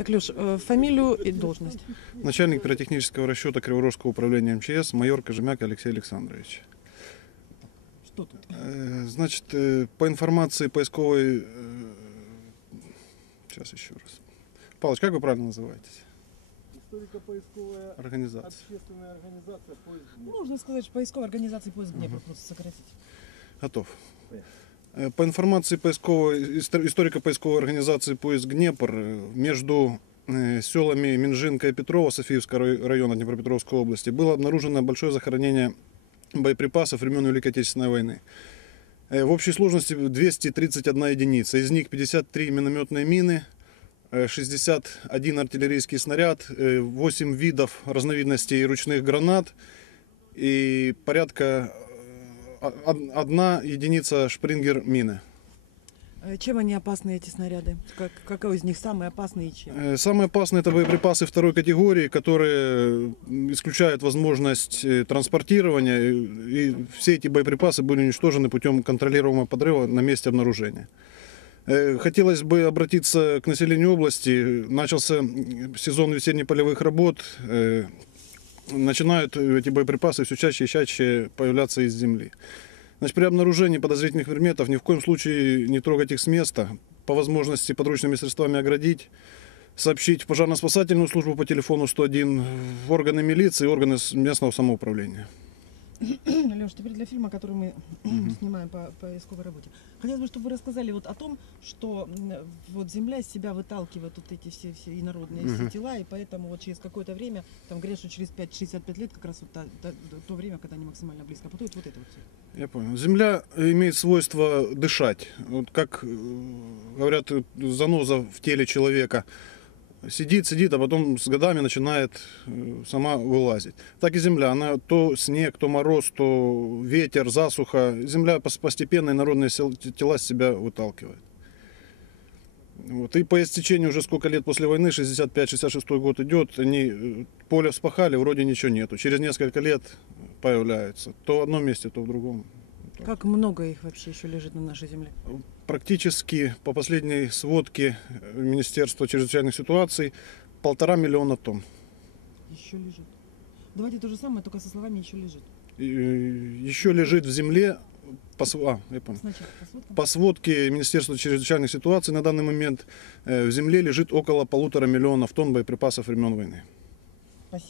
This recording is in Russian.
Так, Леш, э, фамилию и должность. Начальник пиротехнического расчета Криворожского управления МЧС майор Кожемяк Алексей Александрович. Что тут? Э, Значит, э, по информации поисковой... Сейчас еще раз. Павлович, как вы правильно называетесь? Историко-поисковая Организация. общественная организация «Поиск Днепр». Можно сказать, что поисковой организации поиск Днепр просто сократить. Готов. Э, По информации поисковой, истор- историко-поисковой организации «Поиск Днепр» э, между э, селами Минжинка и Петрова Софиевского рай- района Днепропетровской области было обнаружено большое захоронение боеприпасов времен Великой Отечественной войны. Э, В общей сложности 231 единица. Из них 53 минометные мины, э, 61 артиллерийский снаряд, э, 8 видов разновидностей ручных гранат и порядка э, одна единица шпрингер мины. Э, Чем они опасны, эти снаряды? Как, какой из них самый опасный и чем? Э, Самые опасные это боеприпасы второй категории, которые исключают возможность э, транспортирования. И все эти боеприпасы были уничтожены путем контролируемого подрыва на месте обнаружения. Хотелось бы обратиться к населению области. Начался сезон весенне-полевых работ. Начинают эти боеприпасы все чаще и чаще появляться из земли. Значит, при обнаружении подозрительных предметов ни в коем случае не трогать их с места. По возможности подручными средствами оградить сообщить в пожарно-спасательную службу по телефону 101, в органы милиции, органы местного самоуправления. Леш, теперь для фильма, который мы снимаем по поисковой работе. Хотелось бы, чтобы вы рассказали вот о том, что вот Земля из себя выталкивает вот эти все, все инородные все тела, и поэтому вот через какое-то время, там говорят, что через 5-65 лет как раз вот та- та- то время, когда они максимально близко потуют, вот это вот все. Я понял. Земля имеет свойство дышать. Вот как э, говорят, э, заноза в теле человека сидит, сидит, а потом с годами начинает э, сама вылазить. Так и земля. Она то снег, то мороз, то ветер, засуха. Земля пос- постепенно инородные сел- тела с себя выталкивает. Вот. И по истечению уже сколько лет после войны, 65-66 год идет, они э, поле вспахали, вроде ничего нету. Через несколько лет появляются. То в одном месте, то в другом. Как много их вообще еще лежит на нашей Земле? Практически по последней сводке э, Министерства чрезвычайных ситуаций полтора миллиона тонн. Еще лежит. Давайте то же самое, только со словами еще лежит. И, э, Еще лежит в земле по, а, я понял. Сначала по. По сводке Министерства чрезвычайных ситуаций на данный момент э, в земле лежит около полутора миллионов тонн боеприпасов времен войны. Спасибо.